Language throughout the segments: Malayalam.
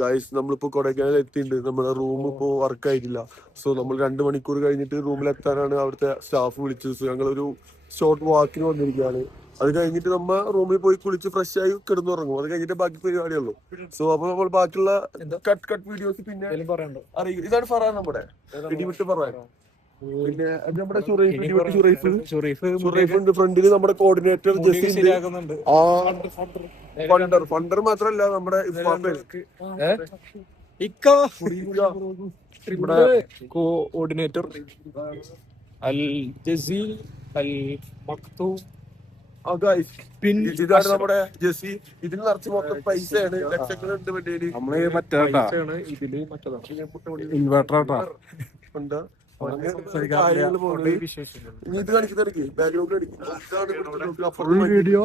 ഗായ്സ് നമ്മളിപ്പോ കൊടൈക്കനാൽ എത്തിയിട്ടുണ്ട്. നമ്മുടെ റൂം ഇപ്പോ വർക്ക് ആയിട്ടില്ല. സോ നമ്മൾ 2 മണിക്കൂർ കഴിഞ്ഞിട്ട് റൂമിൽ എത്താനാണ് അവിടുത്തെ സ്റ്റാഫ് വിളിച്ചത്. സോ ഞങ്ങളൊരു ഷോർട്ട് വാക്കിന് വന്നിരിക്കുകയാണ്. അത് കഴിഞ്ഞിട്ട് നമ്മ റൂമിൽ പോയി കുളിച്ച് ഫ്രഷ് ആയി കിടന്നുറങ്ങും. അത് കഴിഞ്ഞിട്ട് ബാക്കി പരിപാടിയുള്ളൂ. സോ അപ്പൊ നമ്മൾ ബാക്കിയുള്ള കട്ട് വീഡിയോസ് പിന്നെ അറിയിക്കും. ഇതാണ് ഫറാൻ, നമ്മുടെ ഇടിവിട്ട് ഫറാൻ. പിന്നെ നമ്മുടെ ഷുറൈഫ് ഉണ്ട് ഫ്രണ്ടില്. നമ്മുടെ കോർഡിനേറ്റർ ജസീർ. ഫണ്ടർ മാത്രല്ല നമ്മുടെ കോർഡിനേറ്റർ അൽ ജസീൽ അൽ മക്തൂം. ഇതാണ് നമ്മുടെ ജസി. ഇതിന് നിറച്ച് മൊത്തം പൈസയാണ്, ലക്ഷങ്ങളുണ്ട്. വണ്ടിയില് ഇതില് ഇൻവെർട്ടർ ഉണ്ട്. ഇത് കാണിക്കുന്നതിടയ്ക്ക് ബാക്ക്ഗ്രൗണ്ട് വീഡിയോ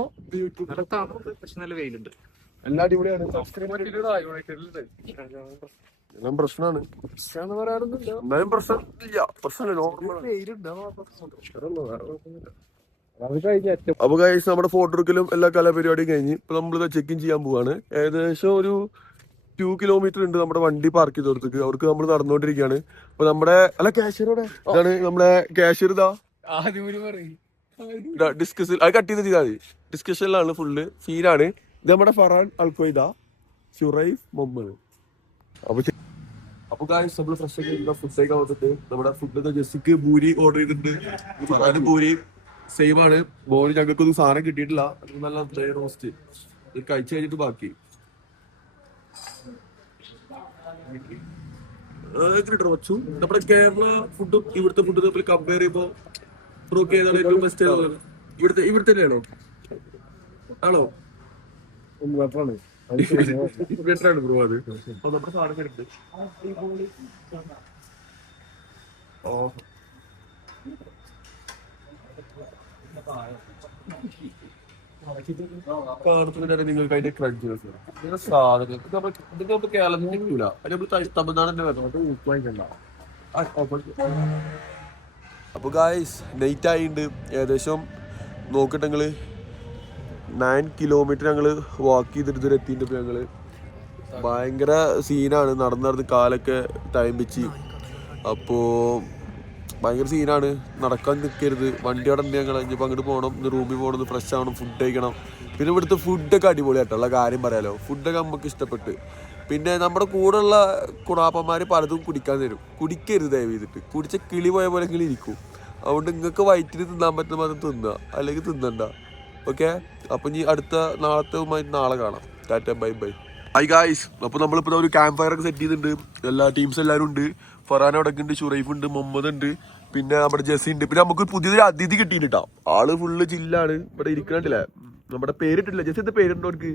എല്ലാ അടിപൊളിയാണ്. എല്ലാം പ്രശ്നമാണ്. എന്നാലും പ്രശ്നമില്ല. അപ്പൊ ഗൈസ് നമ്മുടെ ഫോട്ടോ എടുക്കലും എല്ലാ കലാപരിപാടിയും കഴിഞ്ഞ് ഇപ്പൊ നമ്മൾ ചെക്ക് ഇൻ ചെയ്യാൻ പോവാണ്. ഏകദേശം ഒരു 2 കിലോമീറ്റർ ഉണ്ട് നമ്മുടെ വണ്ടി പാർക്ക് ചെയ്ത് കൊടുത്തേക്ക്. അവർക്ക് നമ്മൾ നടന്നുകൊണ്ടിരിക്കുകയാണ്. അപ്പൊ നമ്മുടെ കാഷ്യറോടെ ഇതാണ് നമ്മുടെ കാഷ്യർ. ഇതാ ഡിസ്കസ് അത് കട്ട് ചെയ്ത് ചെയ്താൽ മതി. ഡിസ്കഷനിലാണ് ഫുള്ള് സീനാണ്. ഇത് നമ്മുടെ ഫറാൻ, അൽഖ്വയ്ദ, ഷുറൈഫ്, മുഹമ്മദ്. അപ്പൊ ഗായ്സ് നമ്മൾ ഫ്രഷ് ഒക്കെ ഫുഡ് കഴിക്കാൻ വന്നിട്ട് നമ്മുടെ ഫുഡ് ജെസ്സിക്ക് പൂരി ഓർഡർ ചെയ്തിട്ടുണ്ട്. ഫറാന് പൂരി സെയിം ആണ്. മോന് ഞങ്ങൾക്കൊന്നും സാധനം കിട്ടിയിട്ടില്ല. നല്ല റോസ്റ്റ് കഴിച്ചു കഴിഞ്ഞിട്ട് ബാക്കി വച്ചു. നമ്മുടെ കേരള ഫുഡും ഇവിടുത്തെ ഫുഡും തമ്മിൽ കമ്പയർ ചെയ്യുമ്പോ ബ്രോക്ക് ഏതാണ് ഏറ്റവും ബെസ്റ്റ്? ഇവിടെ തന്നെയാണോ? ആണോ? ബെറ്ററാണ് ബ്രോ. അത് നമ്മുടെ സാധനം വരുന്നുണ്ട്. കാണുന്നതിനാണ് നിങ്ങൾക്ക് അതിന്റെ ക്രഞ്ച് സാധനം. ഇത് കേരളത്തിൽ കിട്ടൂല. അത് നമ്മൾ തമിഴ്നാടിന്റെ വരുന്നത്. അപ്പൊ ഗായ്സ് നൈറ്റ് ആയിട്ടുണ്ട്. ഏകദേശം നോക്കിട്ടെങ്ങള് 9 കിലോമീറ്റർ ഞങ്ങള് വാക്ക് ചെയ്തിട്ട് ഇതുവരെ എത്തിയിട്ടുണ്ട്. ഞങ്ങള് ഭയങ്കര സീനാണ്. നടന്ന് കാലൊക്കെ ടൈം വെച്ച്. അപ്പോ ഭയങ്കര സീനാണ്. നടക്കാൻ നിൽക്കരുത്. വണ്ടി അവിടെ ഉണ്ട്. ഞങ്ങൾ ഇനിയിപ്പോൾ അങ്ങോട്ട് പോകണം. ഇന്ന് റൂമിൽ പോകണം, ഫ്രഷ് ആവണം, ഫുഡ് കഴിക്കണം. പിന്നെ ഇവിടുത്തെ ഫുഡൊക്കെ അടിപൊളിയായിട്ടുള്ള കാര്യം പറയാലോ. ഫുഡൊക്കെ നമുക്ക് ഇഷ്ടപ്പെട്ട്. പിന്നെ നമ്മുടെ കൂടെയുള്ള കുണാപ്പന്മാർ പലതും കുടിക്കാൻ തരും. കുടിക്കരുത് ദയവ് ചെയ്തിട്ട്. കുടിച്ച കിളി പോയ പോലെ കിളി ഇരിക്കും. അതുകൊണ്ട് നിങ്ങൾക്ക് വയറ്റിന് തിന്നാൻ പറ്റുന്ന അത് തിന്നുക, അല്ലെങ്കിൽ തിന്നണ്ട. ഓക്കെ, അപ്പം ഇനി അടുത്ത നാളെ കാണാം. Tata, bye bye. Hi guys. അപ്പോൾ നമ്മളിപ്പോൾ ഒരു ക്യാമ്പ് ഫയർ ഒക്കെ സെറ്റ് ചെയ്തിട്ടുണ്ട്. എല്ലാ ടീംസ് എല്ലാവരും ഉണ്ട്. ഫറാൻ അവിടെ ഉണ്ട്, ഷുറൈഫ് ഉണ്ട്, മുഹമ്മദ് ഉണ്ട്, പിന്നെ നമ്മുടെ ജസി ഉണ്ട്. പിന്നെ നമുക്ക് പുതിയൊരു അതിഥി കിട്ടിയിട്ടാ. ആള് ഫുള്ള് ചില്ലാണ്. ഇവിടെ ഇരിക്കണ്ടില്ലേ? നമ്മുടെ പേരിട്ടില്ല. ജസി എന്താ പേരുണ്ടോ? അവർക്ക്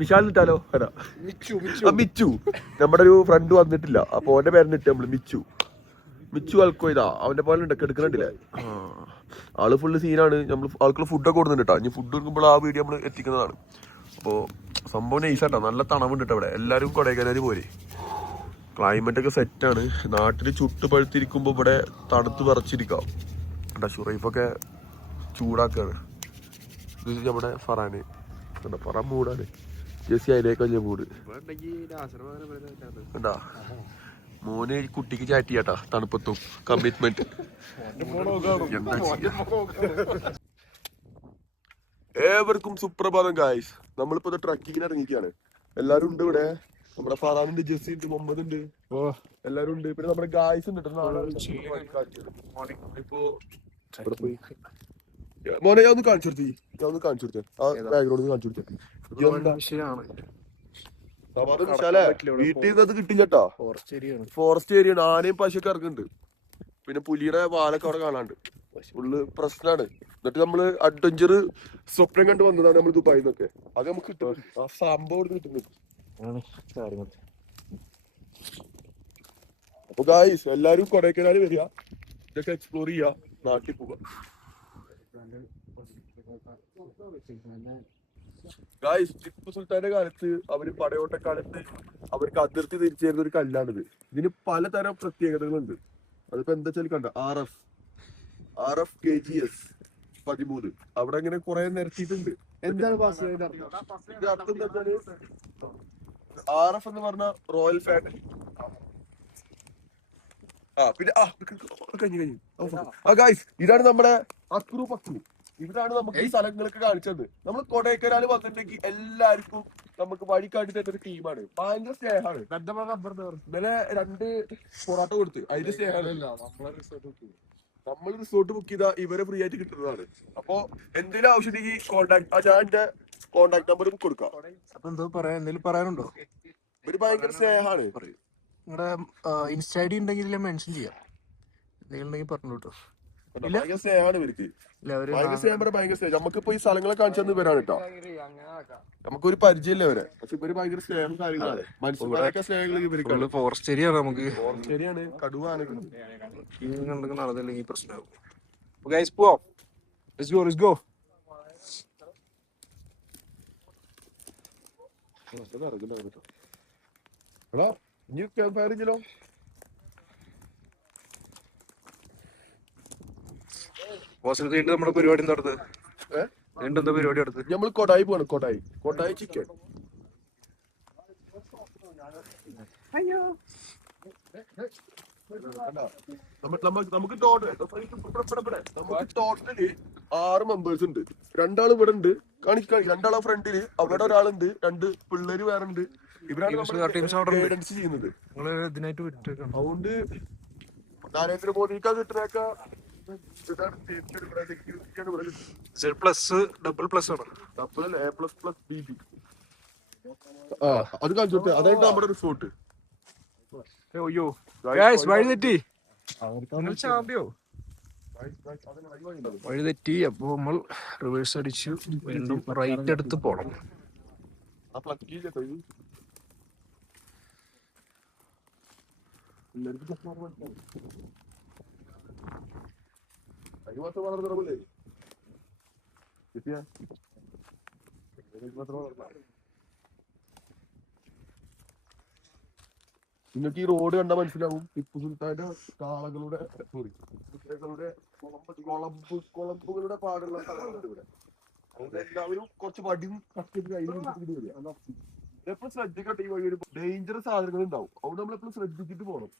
വിശാൽ ഇട്ടാലോ? അതാ മിച്ചു. നമ്മുടെ ഒരു ഫ്രണ്ട് വന്നിട്ടില്ല. അപ്പൊ അവന്റെ പേരിട്ട് നമ്മള് മിച്ചു അൽഖ്വയ്ദ. അവന്റെ പോലെ ഉണ്ട്, എടുക്കണ്ടില്ലേ? ആള് ഫുള്ള് സീനാണ്. നമ്മൾ ആൾക്കുള്ള ഫുഡൊക്കെ കൊടുക്കുന്നുണ്ട് കേട്ടോ. ഇനി ഫുഡ് കൊടുക്കുമ്പോൾ ആ വീഡിയോ നമ്മൾ എത്തിക്കുന്നതാണ്. അപ്പോൾ സംഭവം നൈസാട്ടോ. നല്ല തണവുണ്ട് കേട്ടോ. ഇവിടെ എല്ലാവരും കൊടൈക്കനാൽ പോരെ. ക്ലൈമറ്റ് ഒക്കെ സെറ്റാണ്. നാട്ടിൽ ചുട്ട് പഴുത്തിരിക്കുമ്പോൾ ഇവിടെ തണുത്ത് വിറച്ചിരിക്കാം. കേട്ടോ ഷുറൈഫൊക്കെ ചൂടാക്കാണ്. ഇത് നമ്മുടെ ഫറാന്. ഫറാൻ മൂടാണ്. ജെസ്സി അതിലേക്ക് വലിയ മൂട് കണ്ടാ. മോന് കുട്ടിക്ക് ചാറ്റ് ചെയ്യാട്ടാ. തണുപ്പത്തും കമ്മിറ്റ്മെന്റ്. ഏവർക്കും സുപ്രഭാതം ഗായ്സ്. നമ്മളിപ്പോ ട്രക്കിങ്ങിന് ഇറങ്ങിക്കാണ്. എല്ലാരും ഉണ്ട് ഇവിടെ. നമ്മുടെ ഫറാനുണ്ട്, ജെസ്സി ഉണ്ട്, മുഹമ്മദ് ഉണ്ട്, എല്ലാരും ഉണ്ട്. പിന്നെ നമ്മുടെ ഗായ്സ് ഉണ്ട്. മോനെ ഞാൻ ഒന്ന് കാണിച്ചു കൊടുത്തേ. ആ ബാക്ക്ഗ്രൗണ്ട് കാണിച്ചു കൊടുത്തേ. വീട്ടിൽ നിന്ന് അത് കിട്ടില്ലട്ടാ. ഫോറസ്റ്റ് ഏരിയ ആണ്. ആനയും പശുവൊക്കെ ഇറങ്ങുന്നുണ്ട്. പിന്നെ പുലിയുടെ വാലൊക്കെ അവിടെ കാണാണ്ട്. ഫുള്ള് പ്രശ്നമാണ്. എന്നിട്ട് നമ്മള് അഡ്വഞ്ചർ സ്വപ്നം കണ്ട് വന്നതാണ് നമ്മൾ ദുബായിൽ നിന്നൊക്കെ. അത് നമുക്ക് കിട്ടും. ആ സംഭവം കിട്ടുന്നത്. അപ്പൊ ഗായ്സ് എല്ലാരും കൊടൈക്കനാൽ വരിക, ഇതൊക്കെ എക്സ്പ്ലോർ ചെയ്യാ, നാട്ടിൽ പോവാ. ഗായ്സ് ടിപ്പു സുൽത്താന്റെ കാലത്ത് അവര് പടയോട്ടക്കാലത്ത് അവർക്ക് അതിർത്തി തിരിച്ചേരുന്ന ഒരു കല്ലാണിത്. ഇതിന് പലതരം പ്രത്യേകതകളുണ്ട്. അതിപ്പോ എന്താ വെച്ചാൽ കണ്ട RF KGS 13 അവിടെ ഇങ്ങനെ കുറെ നിരത്തിയിട്ടുണ്ട്. എന്താണ് അർത്ഥം? എന്താ വെച്ചാല് RF എന്ന് പറഞ്ഞ റോയൽ ഫാമിലി. പിന്നെ ഗൈസ്, ഇതാണ് നമ്മുടെ അക്രു പക്രു. ഇവിടാണ് നമുക്ക് ഈ സ്ഥലങ്ങളൊക്കെ കാണിച്ചത്. നമ്മൾ കൊടൈക്കനാൽ വന്നിട്ടുണ്ടെങ്കിൽ എല്ലാവർക്കും നമുക്ക് വഴി കാട്ടി തരുന്ന ഒരു ടീമാണ്. ഭയങ്കര സ്നേഹമാണ്. ഇന്നലെ 2 പൊറാട്ട കൊടുത്ത് അതിന്റെ സ്നേഹമാണ്. നമ്മൾ റിസോർട്ട് ബുക്ക് ചെയ്താൽ ഇവരെ ഫ്രീ ആയിട്ട് കിട്ടുന്നതാണ്. അപ്പൊ എന്തെങ്കിലും ആവശ്യമുണ്ടെങ്കിൽ കോൺടാക്ട്, ഞാൻ എന്റെ കോൺടാക്ട് നമ്പർ കൊടുക്കാം. അപ്പൊ എന്തോ പറയാ, എന്തെങ്കിലും പറയാനുണ്ടോ? ഇവര് ഭയങ്കര സ്നേഹമാണ്. നിങ്ങളുടെ ഇൻസ്റ്റ ഐ ഡി ഉണ്ടെങ്കിൽ മെൻഷൻ ചെയ്യാം. എന്തെങ്കിലും ഉണ്ടെങ്കിൽ പറഞ്ഞു കേട്ടോ. ഭയങ്കര സ്നേഹമാണ് ഇവർക്ക്. ഭയങ്കര സ്നേഹം പറയാം, ഭയങ്കര സ്നേഹം. നമുക്കിപ്പോ ഈ സ്ഥലങ്ങളെ കാണിച്ചു തന്നെ വരാണ് കേട്ടോ. നമുക്കൊരു പരിചയമില്ല ഇവരെ, പക്ഷെ ഇവര് ഭയങ്കര സ്നേഹം കാര്യങ്ങളാണ്. മനുഷ്യന്മാരൊക്കെ സ്നേഹങ്ങൾ ഇവർക്ക്. ഫോറസ്റ്റ് ഏരിയ ആണ്. നമുക്ക് ശരിയാണ്, കടുവാണ് നടന്നില്ലെങ്കിൽ പ്രശ്നമാകും. ഗൈസ് പോവാം. Let's go, let's go. ഇനി ക്യാമ്പ് ഫയർ ചെയ്യലോ. നമ്മുടെ പരിപാടി നടത്ത്. എന്താ പരിപാടി നടത്ത്? നമ്മൾ കൊടായി പോവാണ്. കൊടായി ചിക്കൻ. നമുക്ക് ടോട്ടല് 6 മെമ്പേഴ്സ് ഉണ്ട്. 2 ആള് ഇവിടെ ഉണ്ട്, കാണിക്കാൻ. 2 ആളെ ഫ്രണ്ടില് അവിടെ ഒരാളുണ്ട്, 2 പിള്ളേര് വേറെ ഉണ്ട്. ഇവരാണ് ഗൈഡൻസ് ചെയ്യുന്നത്. അതുകൊണ്ട് നരേന്ദ്രമോദിക്കാ കിട്ടുന്നേക്കാ അത് കാണിച്ചു കൊടുത്തേ. അതായത് നമ്മുടെ റിസോർട്ട്. വഴി തെറ്റി. വഴി തെറ്റി. അപ്പൊ നമ്മൾ റിവേഴ്സ് അടിച്ചു വീണ്ടും റൈറ്റ് എടുത്ത് പോണം. നിങ്ങൾക്ക് ഈ റോഡ് കണ്ടാൽ മനസ്സിലാവും ടിപ്പു സുൽത്താന്റെ കാളകളുടെ കുളമ്പുകളുടെ പാടുള്ള സ്ഥലങ്ങളുണ്ട് ഇവിടെ. അതുകൊണ്ട് എല്ലാവരും കുറച്ച് വടിയും കട്ടിയും കയ്യിൽ വരിക. എപ്പോഴും ശ്രദ്ധിക്കട്ടെ, ഈ വഴി ഒരു ഡേഞ്ചറസ് സാധനങ്ങൾ ഉണ്ടാവും. അതുകൊണ്ട് നമ്മളെപ്പോഴും ശ്രദ്ധിച്ചിട്ട് പോകണം.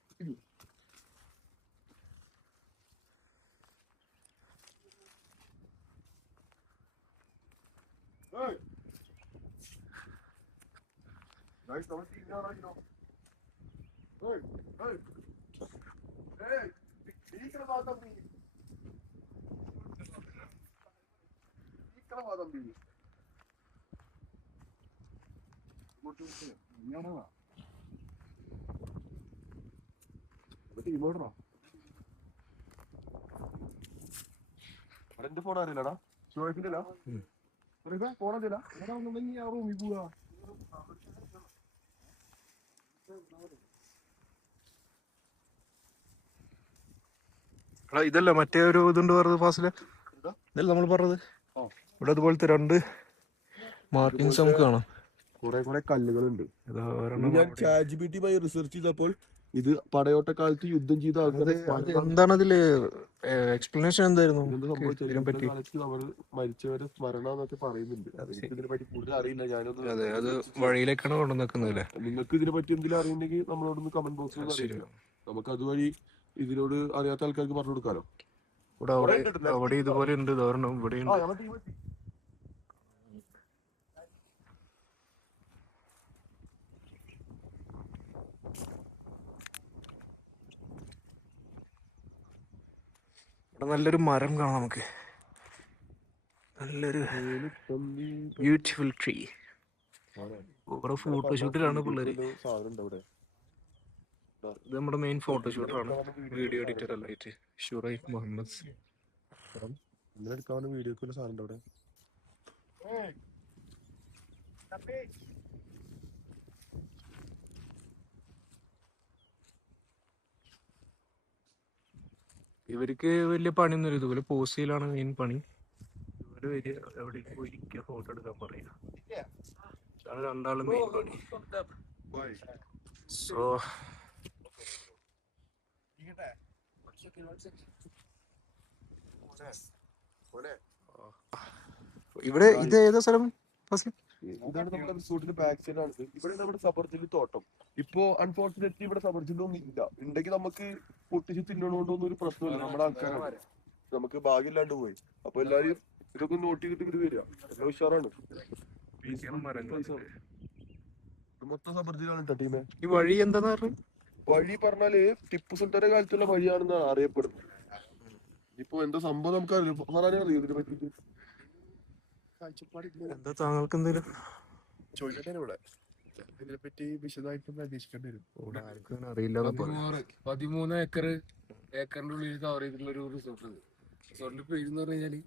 എന്റെ ഫോൺ അറിയില്ലടാ, ഷോയിഫിന്റെ ഫോണല്ല. റൂമിൽ പോവാ. ഇതല്ല മറ്റേ ഒരു ഇതുണ്ട് പറഞ്ഞത് ഫാസില്. ഇതല്ല നമ്മൾ പറഞ്ഞത്. ഇവിടെ അതുപോലത്തെ 2 മാർക്കിങ്സ് നമുക്ക് കാണാം. കുറെ കല്ലുകളുണ്ട്. ഞാൻ ChatGPT റിസർച്ച് ചെയ്തപ്പോൾ ഇത് പടയോട്ടക്കാലത്ത് യുദ്ധം ചെയ്ത ആൾക്കാരെ എന്താണ് അതില് എക്സ്പ്ലനേഷൻ എന്തായിരുന്നു? അവർ മരിച്ചവരെ സ്മരണ എന്നൊക്കെ പറയുന്നുണ്ട്. ഇതിനെ പറ്റി കൂടുതൽ അറിയില്ല. ഞാനൊന്ന് അത് വഴിയിലേക്കാണ് കൊണ്ടുവന്നേക്കുന്നത്. നിങ്ങൾക്ക് ഇതിനെ പറ്റി എന്തെങ്കിലും അറിയുന്നെങ്കിൽ നമ്മളോടൊന്ന് കമന്റ് ബോക്സിൽ അറിയില്ല. നമുക്ക് അതുവഴി ഇതിനോട് അറിയാത്ത ആൾക്കാർക്ക് പറഞ്ഞു കൊടുക്കാലോ. അവിടെ ഇതുപോലെ ഉണ്ട്, ഇവിടെ നല്ലൊരു മരം കാണാം നമുക്ക്. നല്ലൊരു ബ്യൂട്ടിഫുൾ ട്രീ. ഇവിടെ ഫോട്ടോഷൂട്ടിലാണ് പിള്ളേര്. ഇത് നമ്മുടെ മെയിൻ ഫോട്ടോഷൂട്ടറാണ്. വീഡിയോ എഡിറ്റർ അല്ലായിട്ട് ഷുറൈഫ് മുഹമ്മദ്. വീഡിയോക്കുള്ള സാധനം അവിടെ. ഇവർക്ക് വലിയ പണിയൊന്നുമില്ല. ഇതുപോലെ പോസ്റ്റ് ചെയ്യലാണ് മെയിൻ പണി. ഇവര് വരിക, എവിടേക്ക് പോയിരിക്കുക, ഫോട്ടോ എടുക്കാൻ പറയുക. അതാണ് 2 ആളും മെയിൻ പണി. സോ ഇവിടെ ഇത് ഏതാ സ്ഥലം? ഇതാണ് നമ്മുടെ റിസോർട്ടിന്റെ ബാക്ക് സൈഡ് ആണ്. ഇവിടെ നമ്മുടെ സബർജലി തോട്ടം. ഇപ്പോ അൺഫോർച്ചുനേറ്റ്ലി ഇവിടെ സബർജലി ഒന്നും ഇല്ല. ഉണ്ടെങ്കിൽ നമുക്ക് പൊട്ടിച്ച് തിന്നണോണ്ടൊന്നും ഒരു പ്രശ്നമില്ല. നമ്മുടെ ആൾക്കാരാണ്. നമുക്ക് ഭാഗ്യമില്ലാണ്ട് പോയി. അപ്പൊ എല്ലാരും ഇതൊക്കെ നോട്ട് ചെയ്തിട്ട് ഇത് വരിക. എല്ലാം ഉഷാറാണ്. മൊത്തം സബർജലിയാണ് ടീമേ. ഈ വഴി എന്താന്ന് പറഞ്ഞു? വഴി പറഞ്ഞാല് ടിപ്പു സുൽത്താന്റെ കാലത്തുള്ള വഴിയാണെന്നാണ് അറിയപ്പെടുന്നത്. ഇപ്പൊ എന്താ സംഭവം നമുക്ക് അറിയോ ഇതിനെ പറ്റിട്ട്? എന്താ താങ്കൾക്ക് എന്തെങ്കിലും ചോദിക്കട്ടെ ഇവിടെ ഇതിനെ പറ്റി വിശദമായിട്ടൊന്ന് അന്വേഷിക്കേണ്ടി വരും. ആർക്കും അറിയില്ല. 13 ഏക്കറിന്റെ ഉള്ളിൽ കവർ ചെയ്തിട്ടുള്ള ഒരു റിസോർട്ട് ഉണ്ട്. റിസോർട്ടിന്റെ പേര് എന്ന് പറഞ്ഞു കഴിഞ്ഞാല്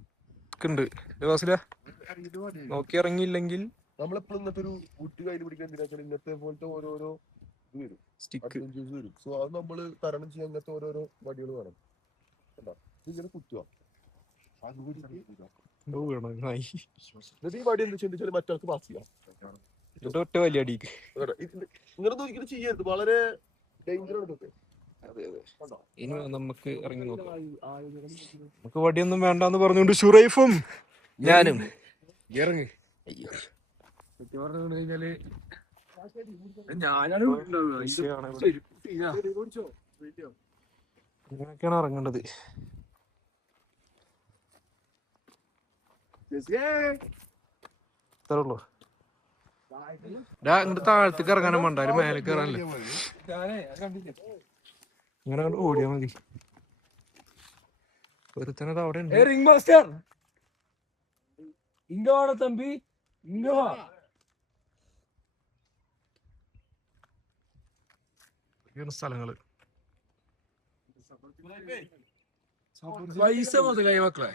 നോക്കി ഇറങ്ങിയില്ലെങ്കിൽ നമ്മളെപ്പോഴും ഇന്നത്തെ ഒരു കുട്ടി കയ്യിൽ പിടിക്കാൻ എന്തിനാ ഇന്നത്തെ പോലത്തെ ഓരോരോ ഇത് വരും, സ്റ്റിക്ക് അഡ്വഞ്ചേഴ്സ് വരും. സോ അത് നമ്മള് തരണം ചെയ്യാൻ ഇങ്ങനത്തെ ഓരോരോ വടികൾ വേണം. കണ്ടോ ഇതിങ്ങനെ കുത്തുക. എന്നിട്ട് ഈ വടി എന്ത് ചിന്തിച്ചാൽ മറ്റൊരാൾക്ക് പാസ് ചെയ്യാം. ഒറ്റ വലിയ അടിക്ക് ഇങ്ങനെ ഒരിക്കലും ചെയ്യരുത്. വളരെ ഡേഞ്ചർ ആണ് ഇതൊക്കെ. ഇനി നമുക്ക് ഇറങ്ങി നോക്കാം. നമുക്ക് വടിയൊന്നും വേണ്ടെന്ന് പറഞ്ഞുകൊണ്ട് ഷുറൈഫും ഞാനും ഇറങ്ങി പറഞ്ഞു കഴിഞ്ഞാല് ഞാനാണ് ഇങ്ങനെയൊക്കെയാണ് ഇറങ്ങേണ്ടത്. ഇത്രേ ഉള്ളൂ. ഇങ്ങോട്ട് താഴത്തേക്ക് ഇറങ്ങാനും വേണ്ടാലും മേലെ കയറാനല്ലേ. ഇങ്ങനെ അങ്ങോട്ട് ഓടിയാ മതി. ഒരുത്തനത് അവിടെ ഉണ്ട്. റിംഗ് മാസ്റ്റർ ഇങ്ങോട്ട് തമ്പി ഇങ്ങോ സ്ഥലങ്ങള് പൈസ മുതലായി മക്കളെ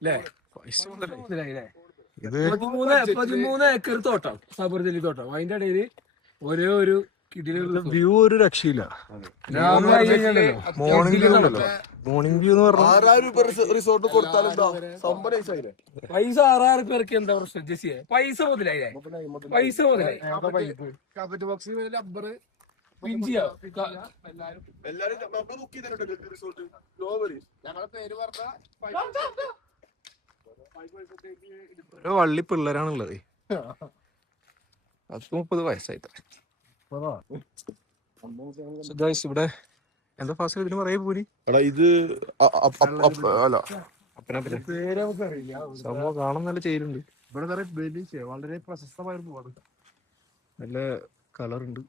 അല്ലേ? പൈസ മുതലായില്ലേ? ഇത് 13 ഏക്കർ തോട്ടം, സബർജലി തോട്ടം. അതിന്റെ ഇടയില് ഒരേ ഒരു വ്യൂ ഒരു രക്ഷയില്ല. മോർണിംഗ് വ്യൂ ഉണ്ടല്ലോ, മോർണിംഗ് വ്യൂ എന്ന് പറഞ്ഞാൽ 6000 രൂപ റിസോർട്ട് കൊടുത്താലും സംഭവം പൈസ 6000 പേർക്ക് എന്താ പ്രശ്നം? ജെസ്സിയെ പൈസ മുതലായില്ലേ? പൈസ മുതലായി. പിഞ്ചിയോ എല്ലാരും നമ്മൾ ബുക്ക് ചെയ്തിട്ടുണ്ട് റിസോർട്ട്. No worries. ഞങ്ങളുടെ പേര് ഓരോ വള്ളി പിള്ളേരാണുള്ളത്. 30 വയസ്സായി. ഇവിടെ എന്താ ഫാസ്റ്റ് ഇതിന് പറയാ പോരി. ഇത് അല്ല സംഭവം കാണാൻ നല്ല ചേരുണ്ട്. ഇവിടെ വളരെ പ്രശസ്തമായ നല്ല കളറുണ്ട്.